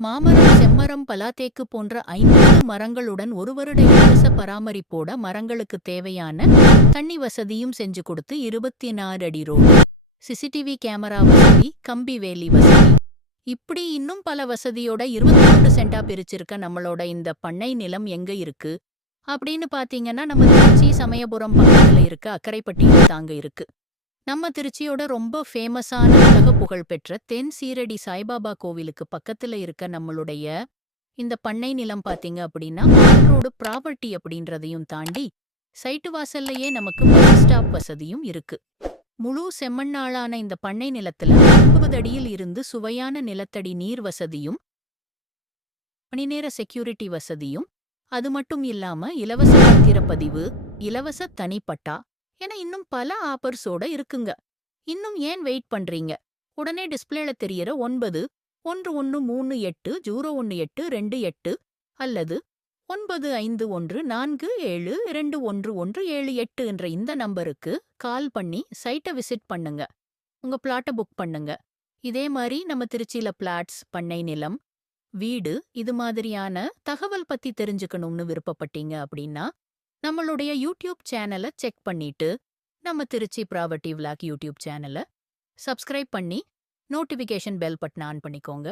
மாமரம் செம்மரம் பலாத்தேக்கு போன்ற ஐம்பது மரங்களுடன் ஒரு வருட இலவச பராமரிப்போட மரங்களுக்கு தேவையான தண்ணி வசதியும் செஞ்சு கொடுத்து இருபத்தி நாலு அடி ரோடு சிசிடிவி கேமரா வசதி கம்பி வேலி வசதி. இப்படி இன்னும் பல வசதியோட இருபத்தி மூணு சென்டா பிரிச்சிருக்க நம்மளோட இந்த பண்ணை நிலம் எங்க இருக்கு? அப்படின்னு பாத்தீங்கன்னா நம்ம திருச்சி சமயபுரம் பக்கத்துல இருக்க அக்கரைப்பட்டியில் தாங்க இருக்கு. நம்ம திருச்சியோட ரொம்ப ஃபேமஸான உலக புகழ்பெற்ற தென் சீரடி சாய்பாபா கோவிலுக்கு பக்கத்துல இருக்க நம்மளுடைய இந்த பண்ணை நிலம் பாத்தீங்க அப்படின்னா ரோடு ப்ராப்பர்ட்டி அப்படின்றதையும் தாண்டி சைட்டு வாசல்லையே நமக்கு பஸ் ஸ்டாப் வசதியும் இருக்கு. முழு செம்மண்ணாளான இந்த பண்ணை நிலத்துல ஐம்பது அடியில் இருந்து சுவையான நிலத்தடி நீர் வசதியும் மணிநேர செக்யூரிட்டி வசதியும் அது மட்டும் இல்லாம இலவச பத்திரப்பதிவு இலவச தனிப்பட்டா என இன்னும் பல ஆப்பர்ஸோட இருக்குங்க. இன்னும் ஏன் வெயிட் பண்றீங்க? உடனே டிஸ்பிளேல தெரியற ஒன்பது ஒன்று ஒன்று மூணு எட்டு ஜூரோ ஒன்று எட்டு ரெண்டு எட்டு அல்லது ஒன்பது ஐந்து ஒன்று நான்கு ஏழு இரண்டு ஒன்று ஒன்று ஏழு எட்டு என்ற இந்த நம்பருக்கு கால் பண்ணி சைட்டை விசிட் பண்ணுங்க. உங்க பிளாட்டை புக் பண்ணுங்க. இதே மாதிரி நம்ம திருச்சியில பிளாட்ஸ் பண்ணை நிலம் வீடு இது மாதிரியான தகவல் பத்தி தெரிஞ்சுக்கணும்னு விருப்பப்பட்டீங்க அப்படின்னா நம்மளுடைய யூடியூப் சேனலை செக் பண்ணிட்டு நம்ம திருச்சி ப்ராபர்ட்டி விளாக் யூடியூப் சேனலை சப்ஸ்கிரைப் பண்ணி நோட்டிஃபிகேஷன் பெல் பட்டன் ஆன் பண்ணிக்கோங்க.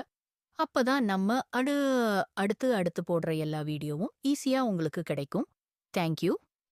அப்பதான் நம்ம அடு அடுத்து அடுத்து போடுற எல்லா வீடியோவும் ஈஸியா உங்களுக்கு கிடைக்கும். தேங்க்யூ